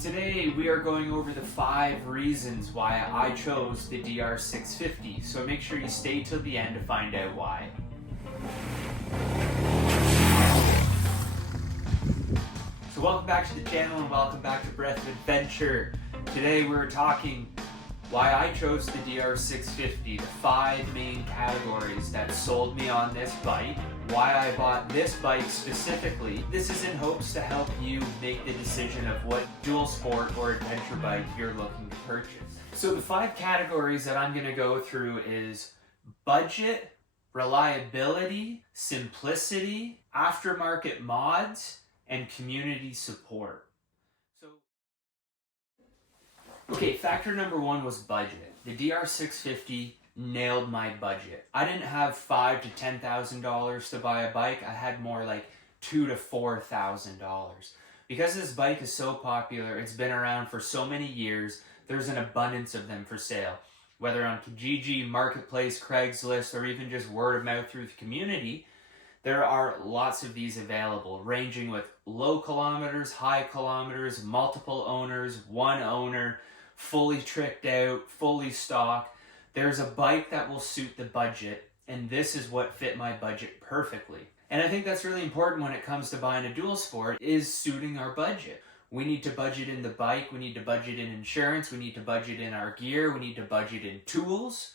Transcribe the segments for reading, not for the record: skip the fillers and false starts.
Today we are going over the 5 reasons why I chose the DR650, so make sure you stay till the end to find out why. So welcome back to the channel and welcome back to Breath of Adventure. Today we're talking why I chose the DR650, the 5 main categories that sold me on this bike, why I bought this bike specifically. This is in hopes to help you make the decision of what dual sport or adventure bike you're looking to purchase. So the 5 categories that I'm going to go through is budget, reliability, simplicity, aftermarket mods, and community support. Okay, factor number 1 was budget. The DR650 nailed my budget. I didn't have $5,000 to $10,000 to buy a bike. I had more like $2,000 to $4,000. Because this bike is so popular, it's been around for so many years, there's an abundance of them for sale. Whether on Kijiji, Marketplace, Craigslist, or even just word of mouth through the community, there are lots of these available, ranging with low kilometers, high kilometers, multiple owners, one owner, fully tricked out, fully stock. There's a bike that will suit the budget, and this is what fit my budget perfectly. And I think that's really important when it comes to buying a dual sport, is suiting our budget. We need to budget in the bike, we need to budget in insurance, we need to budget in our gear, we need to budget in tools.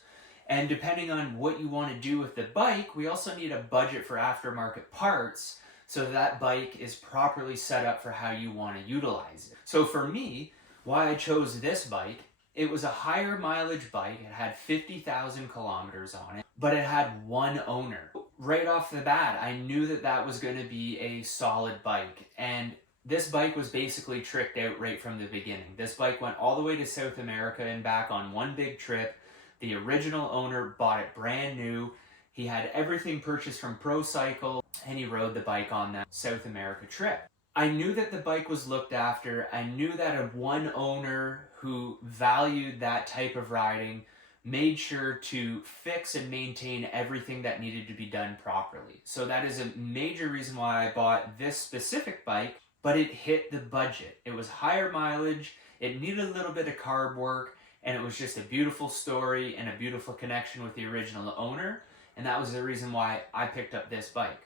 And depending on what you want to do with the bike, we also need a budget for aftermarket parts so that bike is properly set up for how you want to utilize it. So for me, why I chose this bike, it was a higher mileage bike. It had 50,000 kilometers on it, but it had one owner. Right off the bat, I knew that that was going to be a solid bike. And this bike was basically tricked out right from the beginning. This bike went all the way to South America and back on one big trip. The original owner bought it brand new. He had everything purchased from Pro Cycle, and he rode the bike on that South America trip. I knew that the bike was looked after. I knew that a one owner who valued that type of riding made sure to fix and maintain everything that needed to be done properly. So that is a major reason why I bought this specific bike, but it hit the budget. It was higher mileage, it needed a little bit of carb work, and it was just a beautiful story and a beautiful connection with the original owner, and that was the reason why I picked up this bike.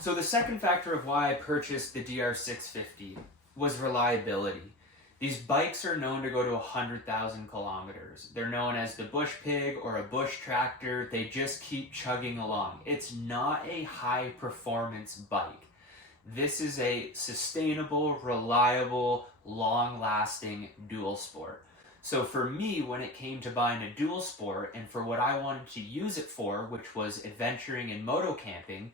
So the second factor of why I purchased the DR650 was reliability. These bikes are known to go to 100,000 kilometers. They're known as the bush pig or a bush tractor. They just keep chugging along. It's not a high performance bike. This is a sustainable, reliable, long-lasting dual sport. So for me, when it came to buying a dual sport and for what I wanted to use it for, which was adventuring and moto camping,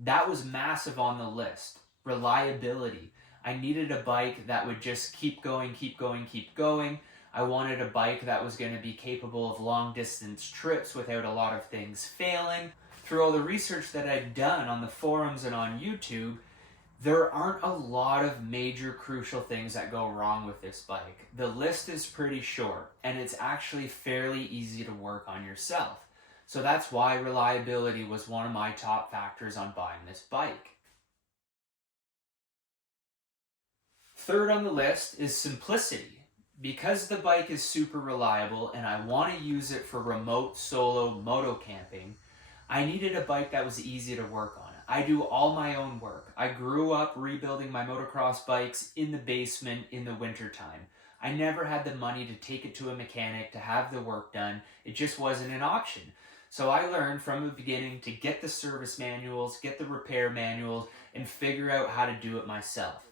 that was massive on the list. Reliability. I needed a bike that would just keep going, keep going, keep going. I wanted a bike that was going to be capable of long distance trips without a lot of things failing. Through all the research that I'd done on the forums and on YouTube, there aren't a lot of major crucial things that go wrong with this bike. The list is pretty short, and it's actually fairly easy to work on yourself. So that's why reliability was one of my top factors on buying this bike. Third on the list is simplicity. Because the bike is super reliable and I want to use it for remote solo moto camping, I needed a bike that was easy to work on. I do all my own work. I grew up rebuilding my motocross bikes in the basement in the wintertime. I never had the money to take it to a mechanic to have the work done. It just wasn't an option. So I learned from the beginning to get the service manuals, get the repair manuals, and figure out how to do it myself.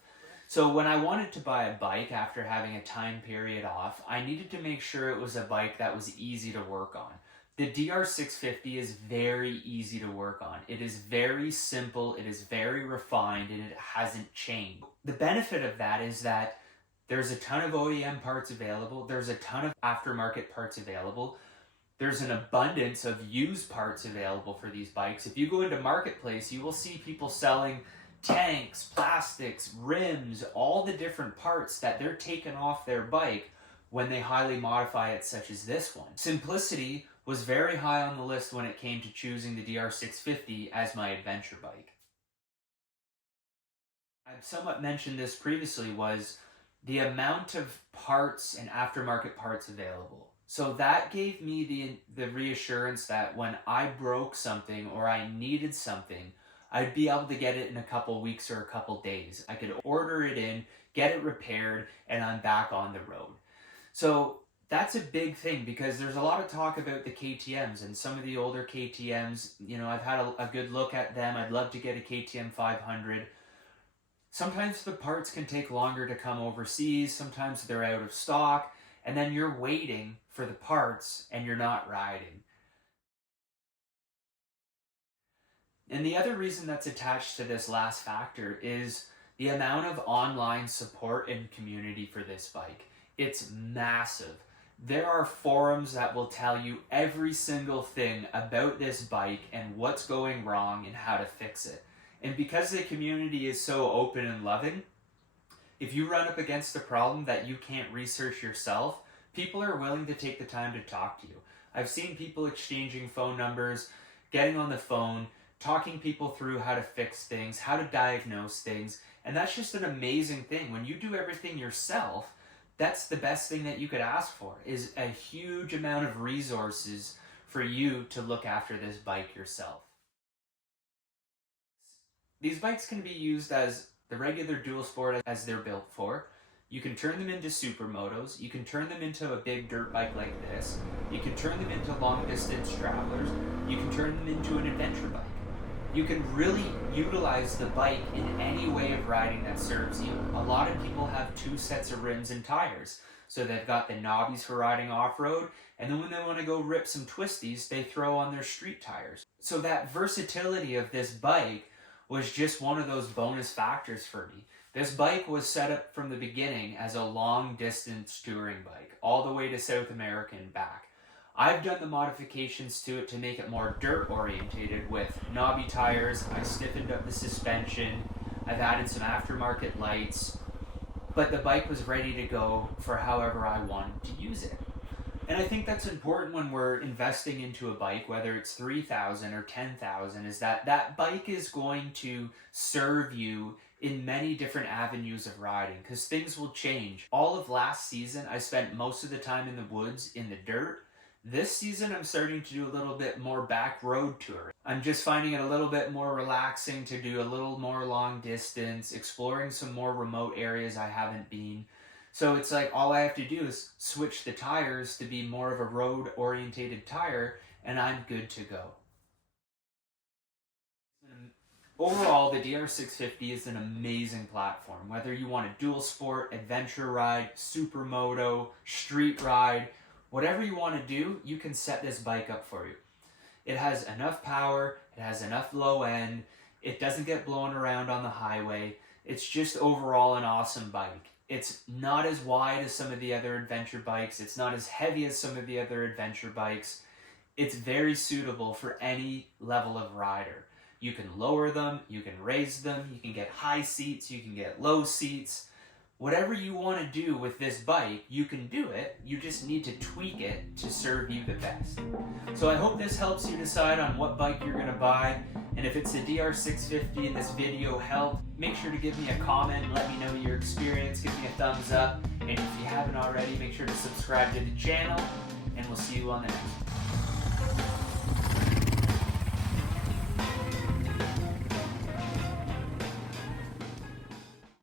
So when I wanted to buy a bike after having a time period off, I needed to make sure it was a bike that was easy to work on. The DR650 is very easy to work on. It is very simple, it is very refined, and it hasn't changed. The benefit of that is that there's a ton of OEM parts available, there's a ton of aftermarket parts available, there's an abundance of used parts available for these bikes. If you go into Marketplace, you will see people selling tanks, plastics, rims, all the different parts that they're taking off their bike when they highly modify it, such as this one. Simplicity was very high on the list when it came to choosing the DR650 as my adventure bike. somewhat mentioned this previously, was the amount of parts and aftermarket parts available. So that gave me the reassurance that when I broke something or I needed something, I'd be able to get it in a couple weeks or a couple days. I could order it in, get it repaired, and I'm back on the road. So that's a big thing, because there's a lot of talk about the KTMs and some of the older KTMs. You know, I've had a good look at them. I'd love to get a KTM 500. Sometimes the parts can take longer to come overseas. Sometimes they're out of stock, and then you're waiting for the parts and you're not riding. And the other reason that's attached to this last factor is the amount of online support and community for this bike. It's massive. There are forums that will tell you every single thing about this bike and what's going wrong and how to fix it. And because the community is so open and loving, if you run up against a problem that you can't research yourself, people are willing to take the time to talk to you. I've seen people exchanging phone numbers, getting on the phone, talking people through how to fix things, how to diagnose things, and that's just an amazing thing. When you do everything yourself, that's the best thing that you could ask for, is a huge amount of resources for you to look after this bike yourself. These bikes can be used as the regular dual sport as they're built for. You can turn them into supermotos. You can turn them into a big dirt bike like this. You can turn them into long distance travelers. You can turn them into an adventure bike. You can really utilize the bike in any way of riding that serves you. A lot of people have 2 sets of rims and tires. So they've got the knobbies for riding off-road, and then when they want to go rip some twisties, they throw on their street tires. So that versatility of this bike was just one of those bonus factors for me. This bike was set up from the beginning as a long distance touring bike, all the way to South America and back. I've done the modifications to it to make it more dirt orientated with knobby tires. I stiffened up the suspension. I've added some aftermarket lights, but the bike was ready to go for however I wanted to use it. And I think that's important when we're investing into a bike, whether it's $3,000 or $10,000, is that bike is going to serve you in many different avenues of riding, because things will change. All of last season, I spent most of the time in the woods, in the dirt. This season, I'm starting to do a little bit more back road touring. I'm just finding it a little bit more relaxing to do a little more long distance, exploring some more remote areas I haven't been. So it's like all I have to do is switch the tires to be more of a road-orientated tire, and I'm good to go. Overall, the DR650 is an amazing platform. Whether you want a dual sport, adventure ride, supermoto, street ride, whatever you want to do, you can set this bike up for you. It has enough power, it has enough low end, it doesn't get blown around on the highway. It's just overall an awesome bike. It's not as wide as some of the other adventure bikes. It's not as heavy as some of the other adventure bikes. It's very suitable for any level of rider. You can lower them, you can raise them, you can get high seats, you can get low seats. Whatever you want to do with this bike, you can do it. You just need to tweak it to serve you the best. So I hope this helps you decide on what bike you're going to buy. And if it's a DR650 and this video helped, make sure to give me a comment and let me know your experience. Give me a thumbs up. And if you haven't already, make sure to subscribe to the channel. And we'll see you on the next one.